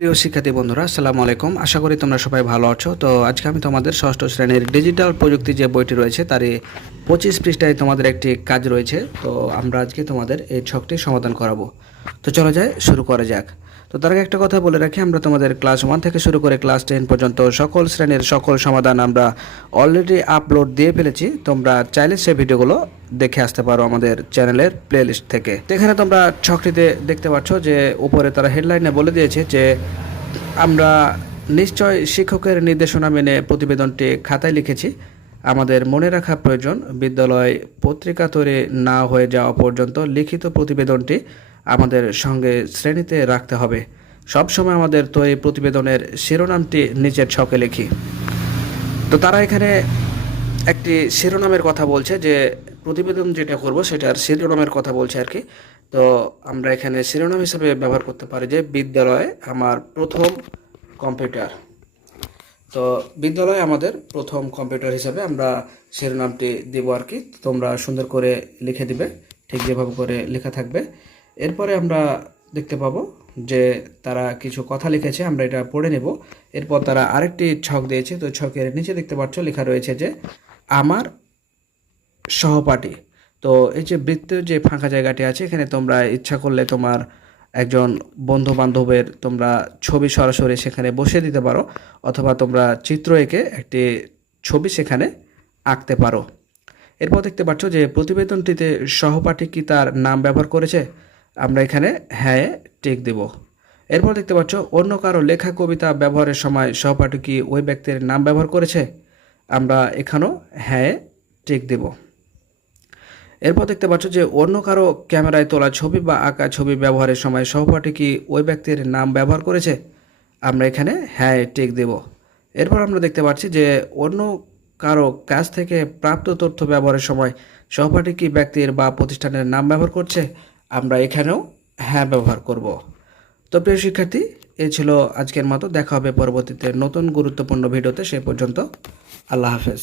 প্রিয় শিক্ষার্থী বন্ধুরা, আসসালামু আলাইকুম। আশা করি তোমরা সবাই ভালো আছো। তো আজকে আমি তোমাদের ষষ্ঠ শ্রেণীর ডিজিটাল প্রযুক্তি যে বইটি রয়েছে তারই 25 পৃষ্ঠায় তোমাদের একটি কাজ রয়েছে। তো আমরা আজকে তোমাদের এই ছকটি সমাধান করাবো। তো চলো যাই, শুরু করা যাক। তো তার আগে একটা কথা বলে রাখি, আমরা তোমাদের ক্লাস 1 থেকে শুরু করে ক্লাস 10 পর্যন্ত সকল শ্রেণীর সকল সমাধান আমরা অলরেডি আপলোড দিয়ে ফেলেছি। তোমরা চাইলে সেই ভিডিওগুলো দেখে আসতে পারো আমাদের চ্যানেলের প্লেলিস্ট থেকে। তো এখানে তোমরা ছকটিতে দেখতে পাচ্ছ যে উপরে তারা হেডলাইনে বলে দিয়েছে যে আমরা নিশ্চয় শিক্ষকের নির্দেশনা মেনে প্রতিবেদনটি খাতায় লিখেছি। আমাদের মনে রাখা প্রয়োজন, বিদ্যালয় পত্রিকা তৈরি না হয়ে যাওয়া পর্যন্ত লিখিত প্রতিবেদনটি আমাদের সঙ্গে শ্রেণীতে রাখতে হবে। সবসময় আমাদের তৈরি প্রতিবেদনের শিরোনামটি নিচের ছকে লিখি। তো তারা এখানে একটি শিরোনামের কথা বলছে, যে প্রতিবেদন যেটা করব সেটার শিরোনামের কথা বলছে আর কি। তো আমরা এখানে শিরোনাম হিসেবে ব্যবহার করতে পারি যে বিদ্যালয়ে আমার প্রথম কম্পিউটার। তো বিদ্যালয়ে আমাদের প্রথম কম্পিউটার হিসেবে আমরা শিরোনামটি দেব আর কি। তোমরা সুন্দর করে লিখে দিবে, ঠিক যেভাবে করে লেখা থাকবে। এরপরে আমরা দেখতে পাবো যে তারা কিছু কথা লিখেছে, আমরা এটা পড়ে নেব। এরপর তারা আরেকটি ছক দিয়েছে। তো ছকের নিচে দেখতে পাচ্ছ লেখা রয়েছে যে আমার সহপাঠী। তো এই যে বৃত্তের যে ফাঁকা জায়গাটি আছে, এখানে তোমরা ইচ্ছা করলে তোমার একজন বন্ধু বান্ধবের তোমরা ছবি সরাসরি সেখানে বসিয়ে দিতে পারো, অথবা তোমরা চিত্র এঁকে একটি ছবি সেখানে আঁকতে পারো। এরপর দেখতে পাচ্ছ যে প্রতিবেদনটিতে সহপাঠী কি তার নাম ব্যবহার করেছে, আমরা এখানে হ্যাঁ টিক দেব। এরপর দেখতে পাচ্ছ অন্য কারো লেখা কবিতা ব্যবহারের সময় সহপাঠী কি ওই ব্যক্তির নাম ব্যবহার করেছে, আমরা এখানেও হ্যাঁ টিক দেব। এরপর দেখতে পাচ্ছ যে অন্য কারো ক্যামেরায় তোলা ছবি বা আঁকা ছবি ব্যবহারের সময় সহপাঠী কি ওই ব্যক্তির নাম ব্যবহার করেছে, আমরা এখানে হ্যাঁ টিক দেব। এরপর আমরা দেখতে পাচ্ছি যে অন্য কারো কাছ থেকে প্রাপ্ত তথ্য ব্যবহারের সময় সহপাঠী কি ব্যক্তির বা প্রতিষ্ঠানের নাম ব্যবহার করছে, আমরা এখানেও হ্যাঁ ব্যবহার করব। তো প্রিয় শিক্ষার্থী, এই ছিল আজকের মতো। দেখা হবে পরবর্তীতে নতুন গুরুত্বপূর্ণ ভিডিওতে। সে পর্যন্ত আল্লাহ হাফেজ।